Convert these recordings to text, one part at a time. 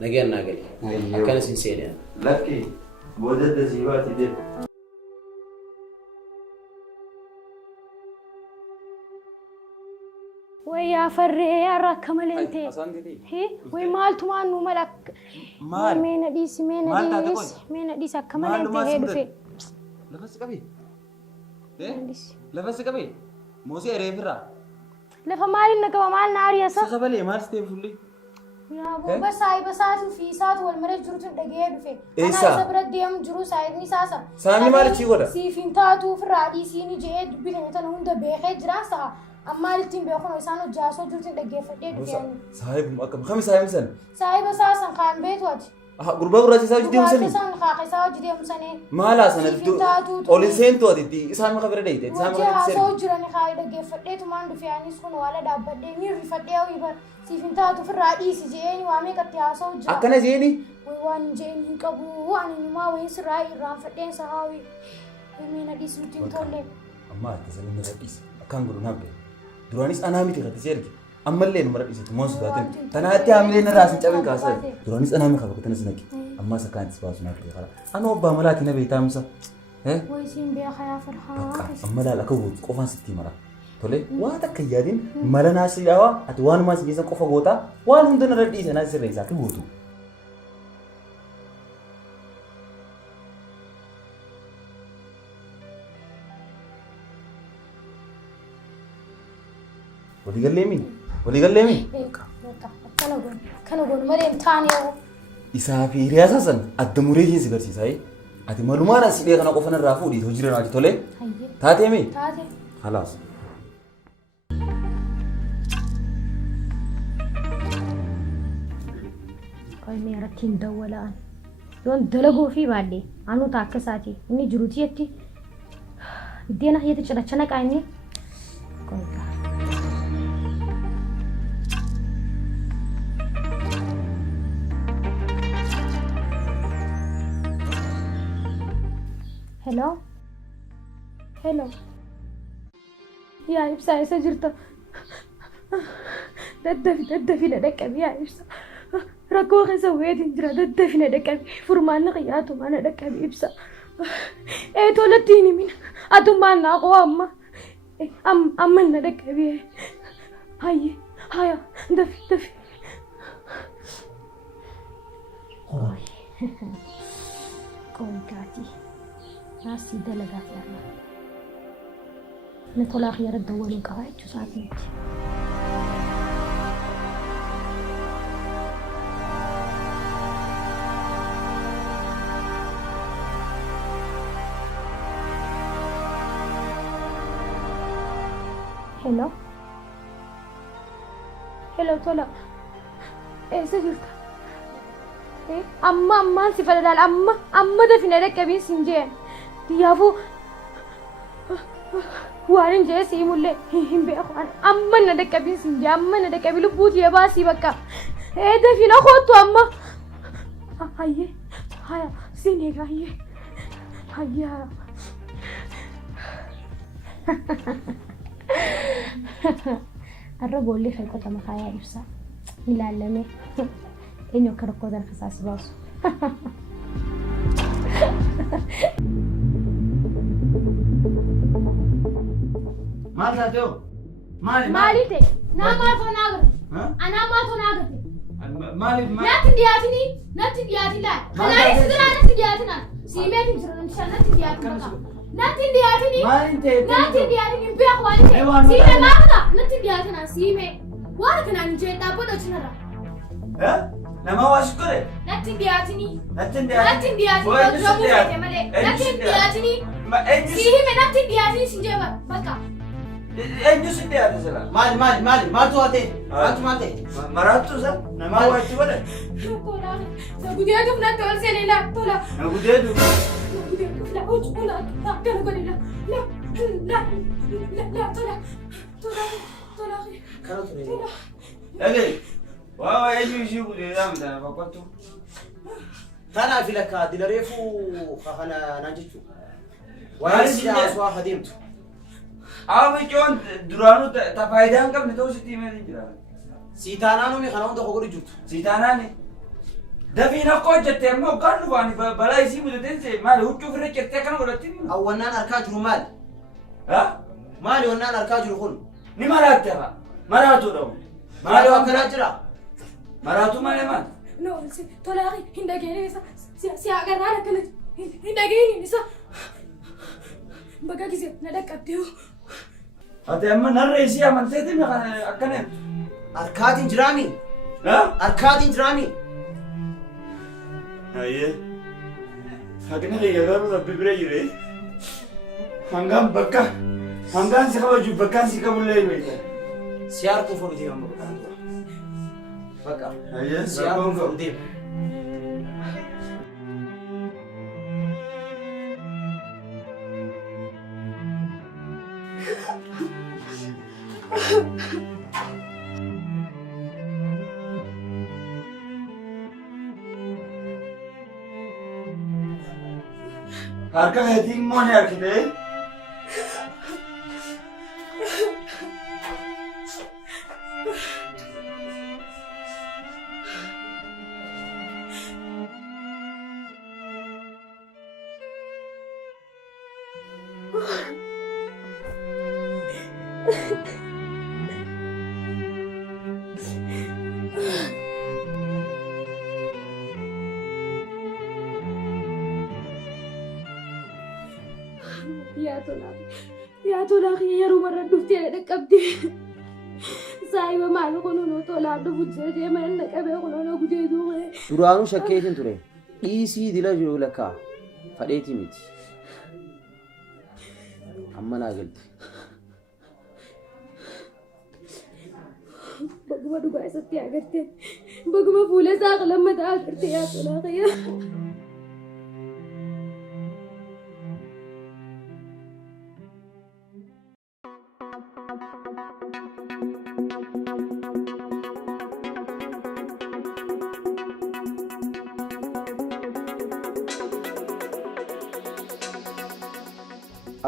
نجينا قال كان سنسين يعني لكي بودد زيباتي دي ويا فري يا راكمل انت هي وي مالتو مانو ملك مال مين ديس مين ديس كمل انت هي دفي لبس كبي لبس كبي موسي ريفرا لفا مالي نكوا مال نار يا صح سبلي مال ستيفولي يا ابو بس هاي بسات في سات والمرج جروت دغيه دفي انا سبرد ديم جرو سايدني ساسا سامي مال تشي ولا سي فينتاتو فرادي سيني جيد بينتن هند بيخي جراسا أما التيم بيكونوا يسانو جاسو جلتين دقيقة فديد يعني صاحب مؤكد خمس صاحب مسن صاحب أساسا كان بيت واتي قربا قراتي ساوي جدي مسني سان خاخي ساوي جدي مسني ما لا سنة أولين سين تو أدي إسان ما خبر ديت إسان ما خبر سين وجه جراني خاي دقيقة فديد ومان دفي يعني سكون ولا دابد دني رفديه ويبر سيفين تاتو في الرئيس جيني وامي كتيا سو جا أكنه جيني وان جيني كابو واني ما وين سراي رام فدين سهاوي بمينا دي سوتين تولي أما تسلم الرئيس أكان قرو نابل درانيس أنا ميتي خدي سيرك أما اللي نمر إيش تمون سباتين تناهتي عاملين راسين جابين كاسر درانيس أنا مي خبر كتنس نكى أما سكان تسباس نابل خلا أنا أبا ملاكي نبي تامسا ويسين بيا خيا فرحان أما لا لكو قفان ستي مرة تولي واتا كيادين ملا ناسي ياوا أتوان ما سجيسا قفا غوتا وان هم دنا ردي سنا سير ريزا كبوتو ولي قال لي مين كانوا مريم تاني إسافي رياسا سن الدموريجين سيغرسي ساي أتي معلومات أسيبه كنا قفنا الرافو دي توجيرنا أجي تولي تاتي مي تاتي خلاص قال مي ركين دولا يون دلقوا في بالي أنا تاكساتي إني جروتيتي بدينا هي تشرشنا كأني هلو هلو يا إبسا سجرت ددفي ندكب يا إبسا ركوخي سويت انجرا ددفي ندكب فرمان غياتو ما ندكب إبسا إيه تولتيني من أتمان ناقو أما ندكب هيا دفي قوي كاتي ناسي دلقات يعني نطلع خيار الدول وقواعد جسات نتي هلو طلع ايه سجلت ايه أما سفر دال أما دفنا لك بين سنجين يافو وارن جيسي مولي هم بيخوان أما ندك بين سنجين أما ندك بلبوت يا باسي بكا ايه دفنا خوتو أما هيا سينيغا هيا الرجل اللي خلقته مخايا إفسا نلعلمه إنه كركو ذا الخصاص باسو مال تاتو مالي تي ما تو ناغر أنا ما تو ناغر مالي ناتي دياتي لا خلاص سدرا ناتي دياتنا سيمين تجرن إن شاء الله ناتي دياتنا ناتي دياتني بيا خواني سيمين ما بدا ناتي دياتنا سيمين وانا كنا نجي دابو دچنرا نما واشكره ناتي دياتني ناتي سنجبا بكا أي سنتي هذا سلا مالي ما تواتي مراتو سا نما واشي ولا تولا نبودي أدم نتول سيلا تولا نبودي لا ولا كانوا قليلا لا تولا أجل واو يجي بدي دام ده بقولتو تنا في لك دلريفو خنا ناجتو ويرسي أسوا خدمتو أبي جون درانو تفايدان كم نتوسي تيمين جرا سيتانا نومي خناون ده خبر جوت سيتانا ني دفينا قوجة ما وقالوا باني بلا يسيبوا تنسي ما له تشوف رجع تكنا ولا تني أو ونان أركاجر مال ها مالي ونان أركاجر خون ni marata maratu dong مالي وكراجرا maratu mana man No, tolaki hindageni si agarrara kana hindageni nisa baga kisi nadakabdeu ate amma narre isi amantete me akane أركادين جرامي ha أركادين جرامي aye hakene ke yagaru da bibre yire hangam bakka hangam si kawaju bakkan si kabulle me سياركم فردي هم بقى aye سياركم فردي harka heting mon yakite يا تولaki yeroo marra dhuftee dhaqqabdee saayiba maal kunuunoo tolaa dhufu jedhee mana dhaqabee kunuunoo gudee duubee. duraanuu shakkeetiin ture dhiisii dila jiru lakkaa fadheetii miti amma naa galti baguma dhugaa isatti agartee baguma fuula isaa qalammataa agartee yaa tolaaqiya.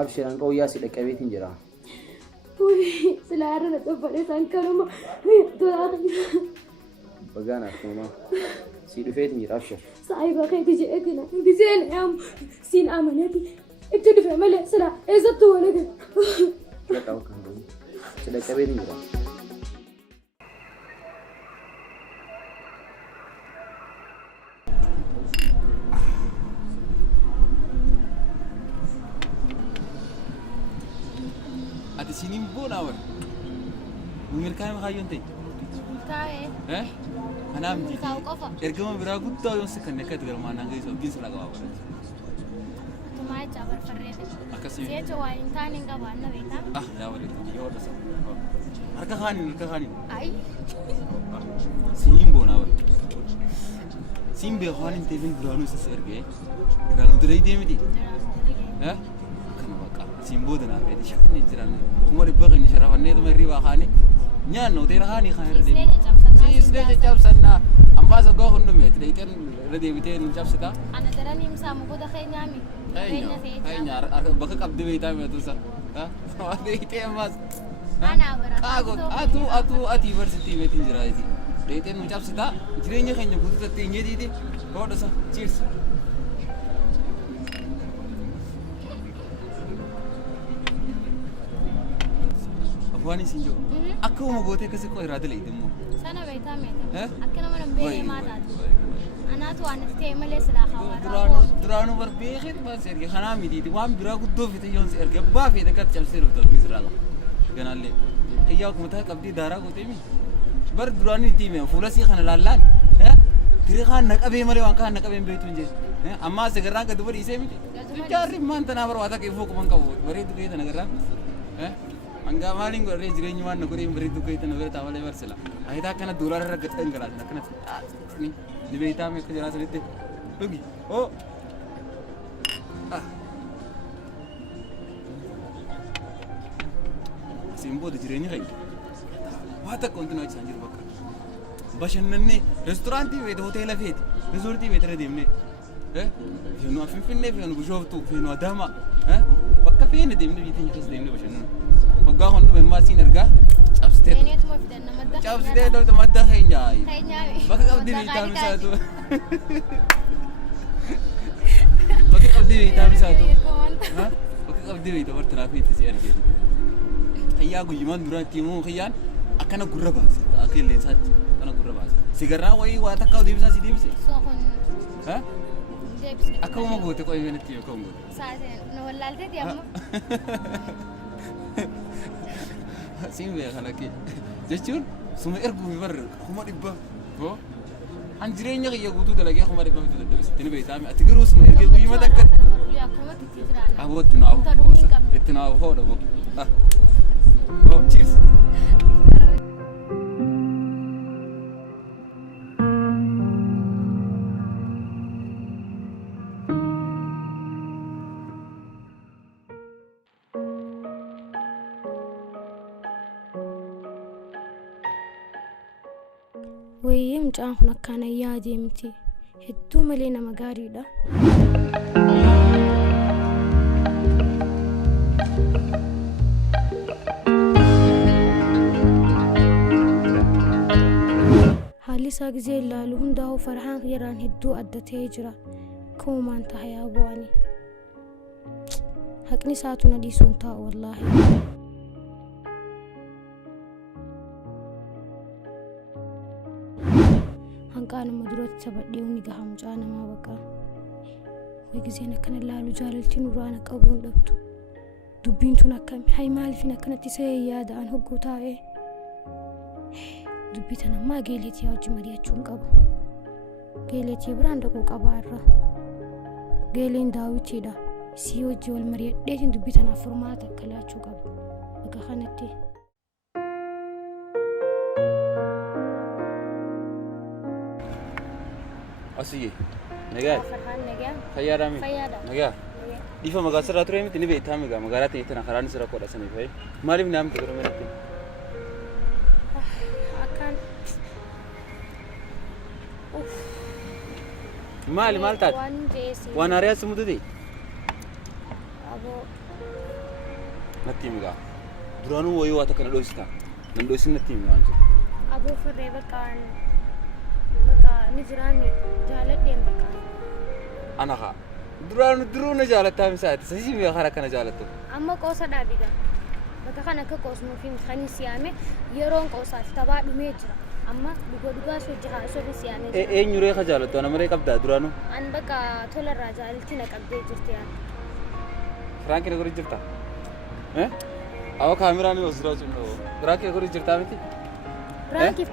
abshiran qawyaa si dhaqqabeetiin jira sila har'a na xaffadhe isaan kanuma tolaaqiya. bagaan akkuma si dhufeetiin jira abshir saayiba keeti jedhee kana giseen siin amanati itti dhufe malee sila eessattuu walaga. dhaqqabu kan ta'u si dhaqqabeetiin jira. Ati sinin bona war. Mirkaan ma kayyon tay. Kaa'ee. Kanaaf jiti. Taa'u qofa. Ergama biraa guddaa yoon si kan akka garmaan nan geessu ogin sala qaba bara. Tumaa jecha barfarreeti. Akkasii. Jecha waa hin taane hin qabaanna beektaa. Ah yaa wali yoo dhasa. Harka khaanin. Ayi. Sinin bona war. Sin be khaanin teefin duraanu isa ergee. Duraanu durai deemiti. Kana baqa. Sin booda naa feeti shakni jiran. Kuma dhibba kan sharafannee tuma irrii waa khaane. Nyaanno teera khaanii khaan irra deemi. Islee cabsannaa. Ambaasa goo hundumeeti. Deeteen irra deebitee nu cabsita. Ana daranii misaamu goda keenyaami. Keenya bakka qabdi beektaa meetusa. Waa deetee ammaas. Ana bara. Ati barsiitii meetiin jiraati. Deeteen nu cabsita. Jireenya keenya guutuutti hin jedhiiti. Hodhasa. Cheers. Waan isin jiru. Akka uma gootee akkasii koo irraa dalaite immoo. Sana beektaa meeta. Akka nama nan beekee maataati. Anaatu waan itti ta'e malee silaa hawaaraa. Duraanuu bar beekee baas erge kanaa mitiiti waan biraa guddoo fite yoon si erge abbaa feete akkatti cabsee dhuftu abdii sirraa qaba. Ganaallee xiyyaa akkuma ta'a qabdii daaraa gootee mi. Bar duraanii itti hime fuula sii kana laallaan. Tirii kaan naqabee malee waan kaan naqabee hin beektu hin jee. Ammaa sagarraan gadi dhiisee miti. Jaarri maan tanaa bar waa takka ifoo kuman qabu bareedu gahee tana garraan. Angga maling gue re jireenya waan na godhee bariitu gahee tana bira taa'alee barsila. Ayitaa akkana doolaara irra gadhaan galaatan akkanatti ni ni beektaa meeqa jiraa sanitti dhugi. Oh. Siin booda jireenya keenya waa takka wanti nuyi isaan jiru bakka. Bashannannee reestooraantii feete hoteela feete reezoortii feete irra deemnee. Feenu Finfinnee feenu Bishooftuu feenu Adaamaa bakka feene deemnee biyya keenya keessa deemnee bashannana. Waggaa hundumaa immoo asiin ergaa cabsitee. Cabsitee dhoofte madda keenya. Bakka qabdii beektaa misaatu. Bakka qabdii beektaa misaatu. Bakka qabdii beektaa bartanaaf itti si argee. Xiyyaa guyyumaan duraatti immoo xiyyaan akkana gurra baasa. Akka illeensaatti akkana gurra baasa. Sigarraa wayii waa takka deebisaa si deebise. Ha? Akka uma goote qoyee natti yoo ka'u goote. Saaseen nu wallaalteeti amma. Siin beekan akka jechuun suma erguumi barra kuma dhibba hoo an jireenya kiyya guutuu dalagee kuma dhibba mitu daddabise itti ni beektaami ati garuu suma ergee guyyuma takka aboottu naaf itti naaf hoodha boo oh cheers. Wayii mucaan kun akkaan yaadee miti hedduu malee nama gaariidha. Haalli isaa gizee ilaalu hundaa'uu farhaan yeraan hedduu adda ta'ee jira. Kuumaan ta'a yaa bu'anii. Haqni isaatu na dhiisuun taa'u wallaahi. Hanqaan muduratti sabadhee uni gahaa mucaa namaa baqa. Way gizeen akkana ilaalu jaalaltiin uraana qabuun dhabdu. Dubbiin tun akkami hay maaliifin akkanatti isa yaada'an hogguu taa'ee. Dubbii tanammaa geeleetii wajji mari'achuun qaba. Geeleetii biraan dhaquu qaba irra. Geeleen daawwitiidha. Isii wajji wal mari'adheetiin dubbii tanaaf furmaata akka laachuu qaba. Bakka kanatti. Asii nagaa Farhaan nagaa. fayyaadhaami Fayyaadha. nagaa dhiifa magaalaa sirraa ture miti ni beektaa migaa magaalaa ta'e tana karaan sirra kodha sanii fa'i maaliif naamti garuu manatti Akkaan maal taate waan jeesi. waan hariyaa simutu ta'e Aboo natti migaa duraanuu wayii waa takka na dhoosita nan dhoosin natti migaa jiru aboo firree bakka ni jiraanni jaaladheen bakka. ana haa duruu na jaalattaa misaati sasii migaa karaa kana jaalattu Amma qoosa dhaabiga. Bakka kana akka qoosnuu fi kan siyaame yeroon qoosaaf taphaa dhumee jira. Amma dhugaa soojii haasofni siyaamee jira. eenyuree ka jaalattu ana maree qabdaa duraanuu An bakka tolarraa jaalalti na qabdee jirti yaada. Firaanki na godhu jirta awwa kaameraan yoo siraa sun firaanki na godhu jirtaa miti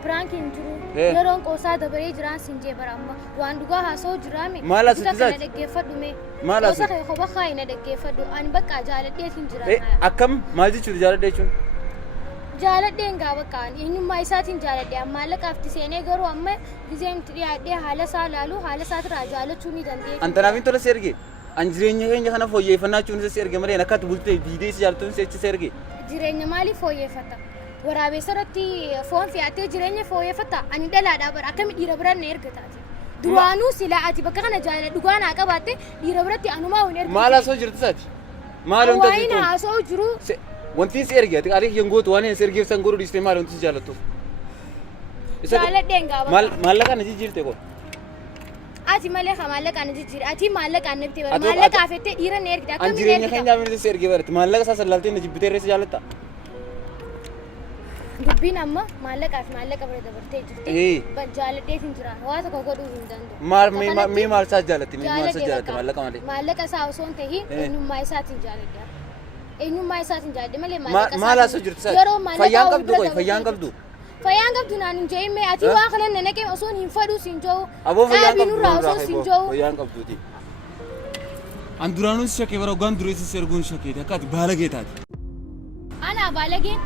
Piraankiin jiru yeroon qoosaa dabaree jiraan siin jee bara amma waan dhugaa haasoo jiraame. Maal asitti Bakka isaati? na dhaggeeffadhu mee. Maal asitti? Qoosa kee kophaa kaayi na dhaggeeffadhu ani bakka jaaladheetiin jira. akkam maal jechuudha jaaladha jechuun Jaaladheen gaa bakka eenyummaa isaatiin jaaladhe maallaqaaf seenee garuu amma gizeemti dhiyaadhee haala isaa laalu haala isaatirraa jaalachuu ni dandeenya. Antanaafin tola si erge an jireenya keenya kana fooyyeffannaachuun isa si erge malee akkatti bultee diidee si jaalatuun si si erge Jireenya maalii fooyyeffata? Waraabessa irratti foon fe'attee jireenya fooyyeffata ani dhalaadhaa bara akkami dhiira biraan na ergataati. Duraanuu silaa ati bakka kana jaalala dhugaa naa qabaatte dhiira biratti anumaa hin ergatu. maal haasoo jirtu isaati maal wanta Waa'ee na haasoo jiru wanti si erge ati qaalii hin gootu waan hin si ergeef san godhuu dhiistee maal wanti si jaalattu jaaladheen gaa bakka. maallaqa na jijjiirte kun Ati malee ka maallaqaan na jijjiire ati maallaqaan na bitee bara maallaqaa fettee dhiira na ergite an akkami na jireenya ergita? keenyaa minisa si erge barate maallaqa isaa sallaltee na jibbitee irra si jaalatta Dubbiin amma maallaqaaf maallaqa bira dabartee jirti. Jaaladheetiin jira waa tokko godhuu hin danda'u. mee maal isaa jaalatti mee maal isaa jaalatte maallaqa malee Maallaqa isaa osoo hin tahiin eenyummaa isaatiin jaaladhe. Eenyummaa isaatiin jaaladhe malee maal haasoo jirtu isaati fayyaan qabdu qoy fayyaan qabdu Fayyaan qabdu naan hin jee'ime ati waan kana na naqee osoo hin fadhuu siin jiru. aboo fayyaan qabdu Qaabinurraa osoo siin jiru. fayyaan qabduuti an duraanuu si shakkee bara ogaan dureessi si erguun shakkeeti akka ati baalagee taate Ana baalageen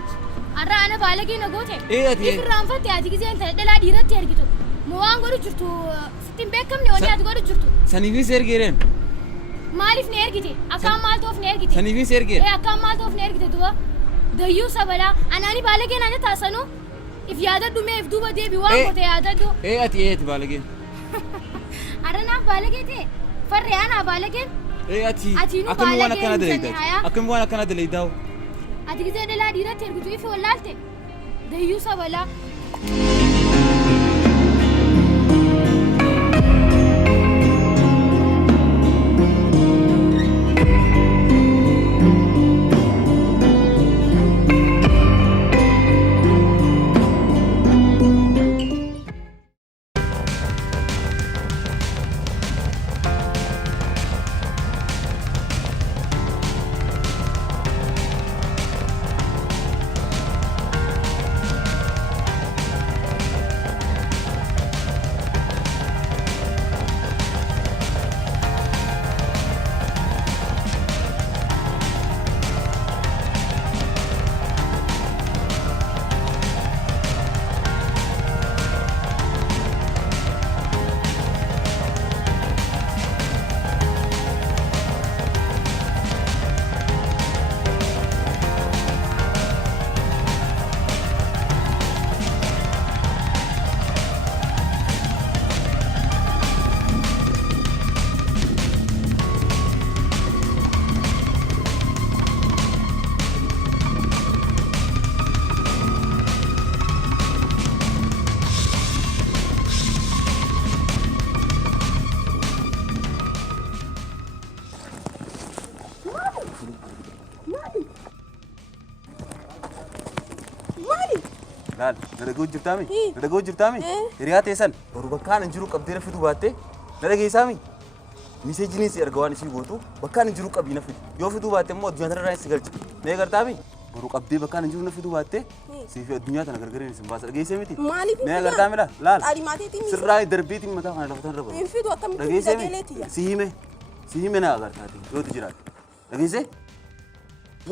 har'a ana baalageen na goote. ati Irraanfatte ati giseen ta'e dhalaa dhiiratti ergitu. Mo waan godhu jirtu sitti hin beekamne wanti ati godhu jirtu. saniifin si ergeereen Maaliif na ergite? Akkaan maal ta'uuf na ergite? saniifin si ergeer Akkaan maal ta'uuf na ergite duba? Dayyuu sabalaa ani baalageen ana taasanu if yaadadhu mee if duuba deebi waan goote yaadadhu. ati baalageen Har'a naaf baalagee ta'e farree anaa baalageen. ati Atiinuu akkami waan baalagee akkana hin daleeydaati jenne hayaa. akkami waan akkana daleeydaa'u Ati gisee dhalaa dhiiratti ergitu ifi wallaalte. Dayyuu sabalaa. Nada gojjir taami. Nada gojjir taami. Hiriyaa teessan boru bakkaan hin jiru qabdee na fiduu baatte nada geessaami. Miseejiniin si erga waan isii gootu bakkaan hin jiru qabdii na fidu. Yoo fiduu baatte immoo addunyaa tanarraa si galcha. Mee gartaami? Boru qabdee bakkaan hin jiru na fiduu baatte siifi addunyaa tana gargareen isin baasa dhageessee miti. Maaliif? Mee gartaami laal. Xaalimaatiitiin Sirraa darbeetiin mataa kana lafatan raba. hin fidu akkamitti Dhageessee dagaleetiya. si hime na agartaati yooti jiraate. Dhageessee?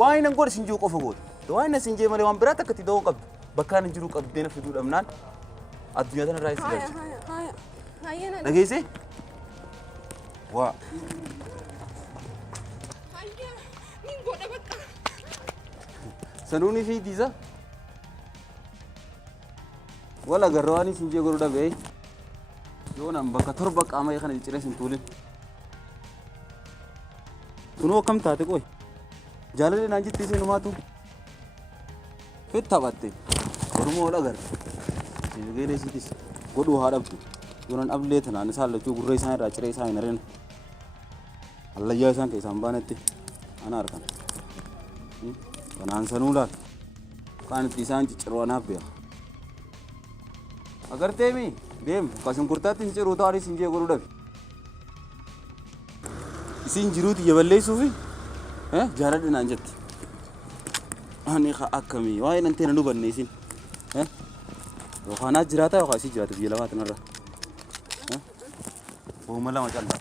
Waan nan godhe sin jiru qofa goote. Waan na sin jee malee waan biraatti akkatti da'oo qabdu. Bakkaan hin jiru qabdee na fiduu dhabnaan addunyaa tanarraa si galcha. Hayyana. Dhageessee? Waa. Hayya. Min godha bakka. Sanuuni fi diisa. Wala garrawaani sin jee godhu dhabee. Yoo nan bakka torba qaama kana cicciree sin tuulin. Kunoo akkam taate qoy. Jaalallee naan jettee isin humaatu. Fet taphatte. Oromoo wal agarra. Geelee siitis godhuu haa dhabdu. Yoo nan dhablee tanaan isaan lachuu gurra isaan irraa ciree isaan hin areen. Allayyaa isaan keessaan baanetti ana harkan. Kanaan sanuu laal. Kaan itti isaan cicciruu anaaf beeka. Agartee mi deem akkasuma kurtaatti hin ciruu ta'anii sin jee godhuu dhabe. Isin jiruuti jaballeessuufi jaaladhi naan jetti. Ani akkamii waa'ee nan teena nu banne isin. Yookaan as jiraata yookaan asii jiraata biyya lafaa tanarra. Booma lama callaa.